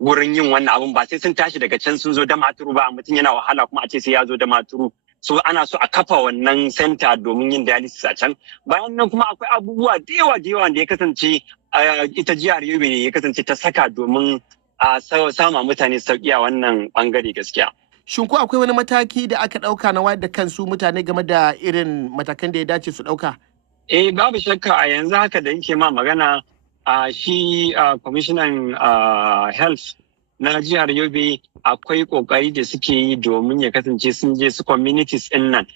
wurin yin wannan abun ba sai sun tashi daga can sun zo da maturu ba mutum yana wahala kuma a ce sai ya zo da maturu. So ana so a kafa wannan center domin yin dialysis a can. Bayan nan kuma akwai abubuwa da yawa da ya kasance ita jihar Yobe ne ya kasance ta saka domin a sama mutane sauki a wannan bangare gaskiya. Shin ko akwai wani mataki da aka ɗauka na wayar da kansu mutane game da irin matakan da ya dace su ɗauka? Babu shakka a yanzu haka da yake ma magana shi kwamishinan health na jihar Yobe akwai kokari da suke yi domin ya kasance sun je su communities din nan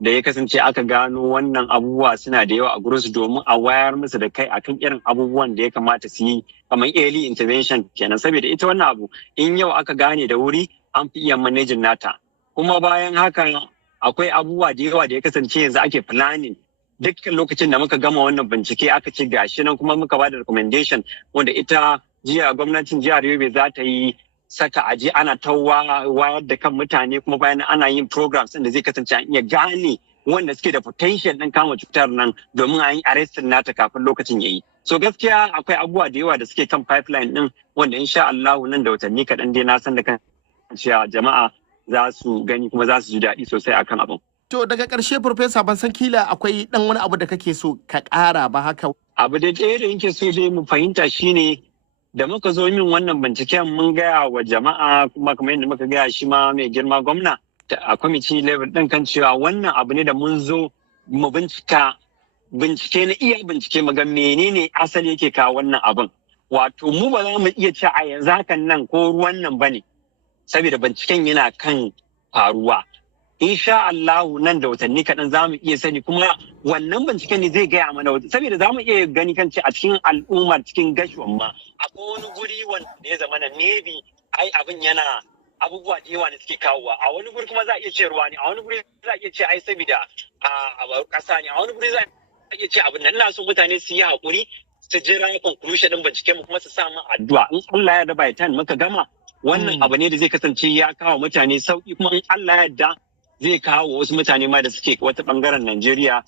da ya kasance aka gano wannan abubuwa suna da yawa a gurinsu domin a wayar musu da kai akan irin abubuwan da ya kamata su yi kamar early intervention kenan saboda ita wannan abu in yau aka gane da wuri an fi iya manajin nata kuma bayan haka akwai abubuwa da yawa da ya kasance yanzu ake planning dukkan lokacin da muka gama wannan bincike aka ce gashi nan kuma muka bada recommendation wanda ita gwamnatin jihar Yobe za ta yi saka aje ana ta wayar da kan mutane kuma bayan ana yin programs da zai kasance an iya gane wanda suke da potential din kama cutar nan domin a yi arrestin nata kafin lokacin yayi. So gaskiya akwai abubuwa da yawa da suke kan pipeline din wanda insha Allah nan da watanni kaɗan dai na san da kan cewa jama'a za su gani kuma za su ji daɗi sosai akan abin. To daga ƙarshe Farfesa ban san kila akwai ɗan wani abu da kake so ka ƙara ba haka. Abu da ɗaya da yake so dai mu fahimta shine da muka zo min wannan binciken mun gaya wa jama'a kuma kamar yadda muka gaya shi ma mai girma gwamna a kwamiti level ɗin kan cewa wannan abu ne da mun zo mu bincike na iya bincike mu ga menene asali yake kawo wannan abin. Wato mu ba za mu iya ce a yanzu hakan nan ko ruwan nan bane saboda binciken yana kan faruwa. Insha Allahu nan da watanni kaɗan za mu iya sani kuma wannan binciken ne zai gaya mana saboda za mu iya gani kan ce a cikin al'umma cikin gashuwan ma akwai wani guri wanda ya zama na maybe ai abin yana abubuwa da yawa ne suke kawowa a wani guri kuma za a iya ce ruwa ne a wani guri za a iya ce ai saboda a ƙasa ne a wani guri za a iya ce abin nan ina so mutane su yi haƙuri su jira conclusion din binciken mu kuma su sa mu addu'a in Allah ya yarda by time muka gama wannan abu ne da zai kasance ya kawo mutane sauki kuma in Allah ya yarda zai kawo wasu mutane ma da suke wata bangaren Najeriya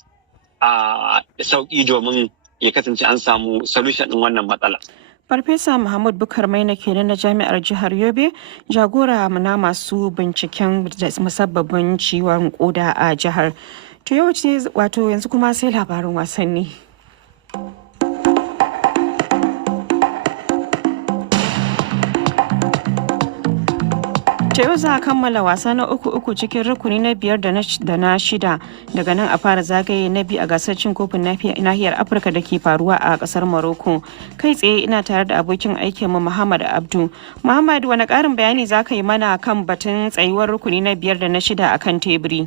a sauki domin ya kasance an samu solution din wannan matsala. Farfesa Muhammad Bukar Maina kenan na Jami'ar Jihar Yobe, jagora na masu binciken musabbabin ciwon koda a jihar. To yau ce wato yanzu kuma sai labarin wasanni. yau za a kammala wasa na uku cikin rukuni na 5 da na 6 daga nan a fara zagaye na biyu a gasar cin kofin nahiyar Afirka da ke faruwa a kasar Morocco. Kai tsaye ina tare da abokin aikinmu Muhammad Abdu. Muhammad, wani karin bayani za ka yi mana kan batun tsayuwar rukuni na 5 da na 6 a kan teburi?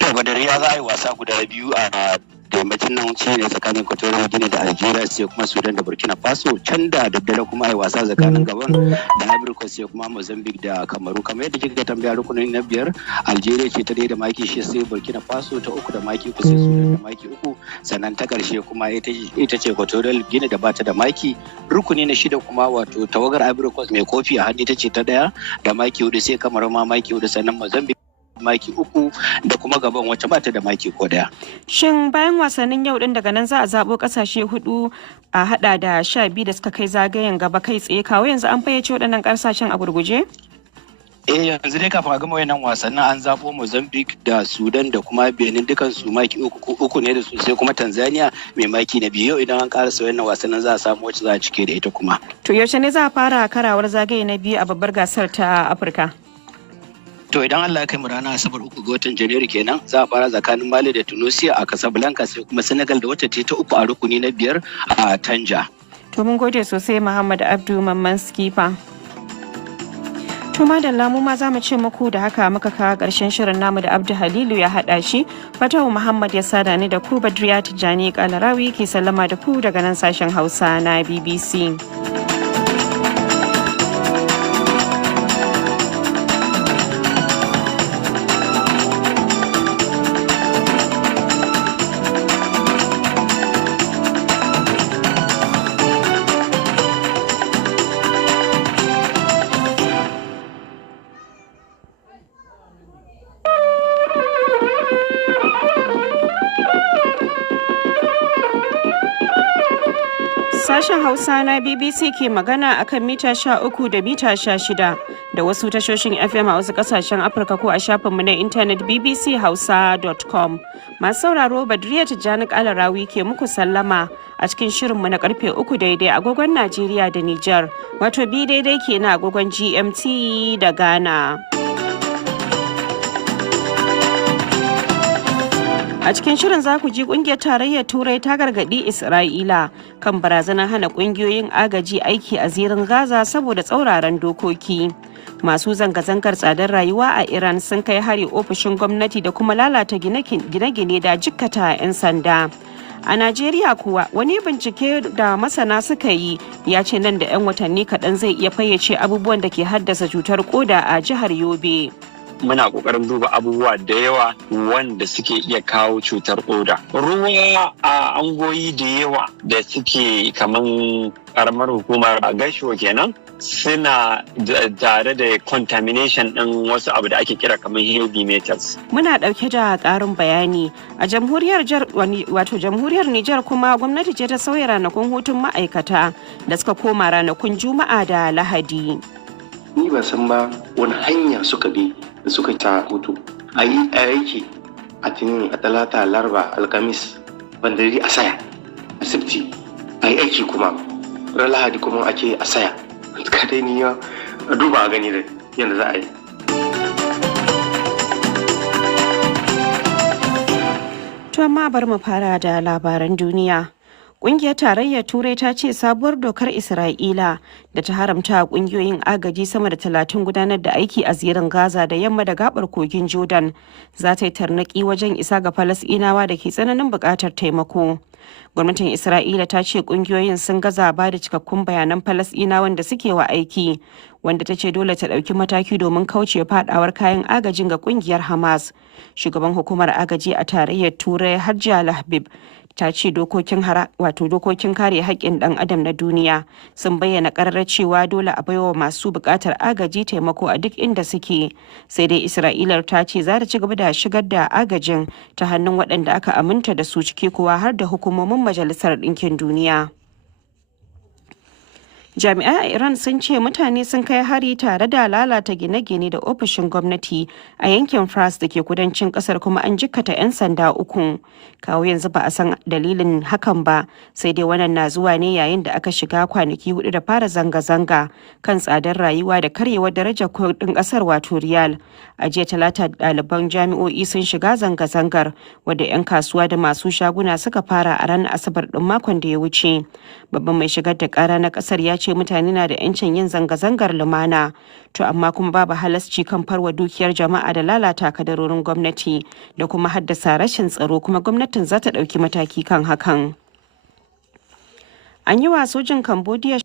To Badariya za a yi wasa guda biyu a yammacin nan shi ne tsakanin Equatorial Guinea da Algeria sai kuma Sudan da Burkina Faso, can da daddare kuma ai wasa tsakanin Gabon da Ivory Coast sai kuma Mozambique da Kamaru. Kamar yadda kika tambaya rukunin na 5, Algeria ce ta da maki 6 sai Burkina Faso ta 3 da maki 3 sai Sudan da maki 3 sannan ta karshe kuma ita ce Equatorial Guinea da bata da maki. Rukuni na 6 kuma wato tawagar Ivory Coast mai kofi a hannu ita ce ta 1 da maki 4 sai Kamaru ma maki 4 sannan Mozambique maki 3 da kuma Gabon wacce ba ta da maki ko daya. Shin bayan wasannin yau din daga nan za a zabo kasashe 4 a hada da 12 da suka kai zagayen gaba kai tsaye, kawo yanzu an fayyace waɗannan kasashen a gurguje? Yanzu dai kafin a gama wayannan wasannin an zabo Mozambique da Sudan da kuma Benin dukan su maki uku ne da su, sai kuma Tanzania mai maki na 2. Yau idan an karasa wayannan wasannin za a samu wacce za a cike da ita kuma. To yaushe ne za a fara karawar zagaye na 2 a babbar gasar ta Afirka? To idan Allah ya kai mu rana Asabar 3 ga watan Janairu kenan za a fara tsakanin Mali da Tunisia a Casablanca sai kuma Senegal da wata ta 3 a rukuni na 5 a Tanja. To mun gode sosai Muhammad Abdu Mamman Skifa. To madalla mu ma za mu ce muku da haka muka kawo ƙarshen shirin namu da Abdu Halilu ya haɗa shi. Fatahu Muhammad ya sada ni da ku, Badriya Tijjani Kalarawi ke sallama da ku daga nan sashen Hausa na BBC. Sashen Hausa na BBC ke magana akan mita 13 da mita 16 da wasu tashoshin FM a wasu kasashen Afirka ko a shafinmu na intanet bbchausa.com. Masu sauraro Badriya Tijjani Kalarawi ke muku sallama a cikin shirinmu na karfe 3 daidai agogon Najeriya da Nijar, wato bi daidai ke na agogon GMT da Ghana. A cikin shirin za ku ji kungiyar tarayyar Turai ta gargaɗi Isra'ila kan barazanar hana kungiyoyin agaji aiki a zirin Gaza saboda tsauraran dokoki. Masu zanga-zangar tsadar rayuwa a Iran sun kai hari ofishin gwamnati da kuma lalata gine-gine da jikkata 'yan sanda. A Najeriya kuwa wani bincike da masana suka yi ya ce nan da 'yan watanni kaɗan zai iya fayyace abubuwan da ke haddasa cutar koda a jihar Yobe. Muna ƙoƙarin duba abubuwa da yawa wanda suke iya kawo cutar koda. Ruwa a angoyi da yawa da suke kaman karamar hukumar Gashuwa kenan suna tare da contamination ɗin wasu abu da ake kira kamar heavy metals. Muna ɗauke da ƙarin bayani a jamhuriyar Nijar kuma gwamnati ce ta sauya ranakun hutun ma'aikata da suka koma ranakun Juma'a da Lahadi. Ni ban san ba wani hanya suka bi da suka ta hutu a yi aiki a tinin a talata laraba alkamis bandari a saya a sifti a yi aiki kuma ran lahadi kuma ake a saya kadai ni ya duba a gani da yadda za a yi. To amma bar mu fara da labaran duniya. Ƙungiyar Tarayyar Turai ta ce sabuwar dokar Isra'ila da ta haramta ƙungiyoyin agaji sama da 30 gudanar da aiki a zirin Gaza da yamma da gabar kogin Jordan za ta yi tarnaƙi wajen isa ga Falasɗinawa da ke tsananin buƙatar taimako. Gwamnatin Isra'ila ta ce ƙungiyoyin sun gaza ba da cikakkun bayanan Falasɗinawan da suke wa aiki, wanda ta ce dole ta ɗauki mataki domin kauce faɗawar kayan agajin ga ƙungiyar Hamas. Shugaban hukumar agaji a Tarayyar Turai Hajji Habib ta ce dokokin kare haƙƙin ɗan adam na duniya sun bayyana ƙararrar cewa dole a baiwa masu buƙatar agaji taimako a duk inda suke, sai dai Isra'ilar ta ce za ta ci gaba da shigar da agajin ta hannun waɗanda aka aminta da su ciki kuwa har da hukumomin Majalisar Ɗinkin Duniya. Jami'ai a Iran sun ce mutane sun kai hari tare da lalata gine-gine da ofishin gwamnati a yankin Fars da ke kudancin kasar kuma an jikkata 'yan sanda 3. Kawo yanzu ba a san dalilin hakan ba, sai dai wannan na zuwa ne yayin da aka shiga kwanaki 4 da fara zanga-zanga kan tsadar rayuwa da karyewar darajar kudin kasar wato riyal. A jiya talata ɗaliban jami'o'i sun shiga zanga-zangar wadda 'yan kasuwa da masu shaguna suka fara a ranar Asabar ɗin makon da ya wuce. Babban mai shigar da ƙara na ƙasar ya ce mutane na da 'yancin yin zanga-zangar lumana, to amma kuma babu halasci kan farwa dukiyar jama'a da lalata kadarorin gwamnati da kuma haddasa rashin tsaro, kuma gwamnatin za ta ɗauki mataki kan hakan. An yi wa sojin Cambodia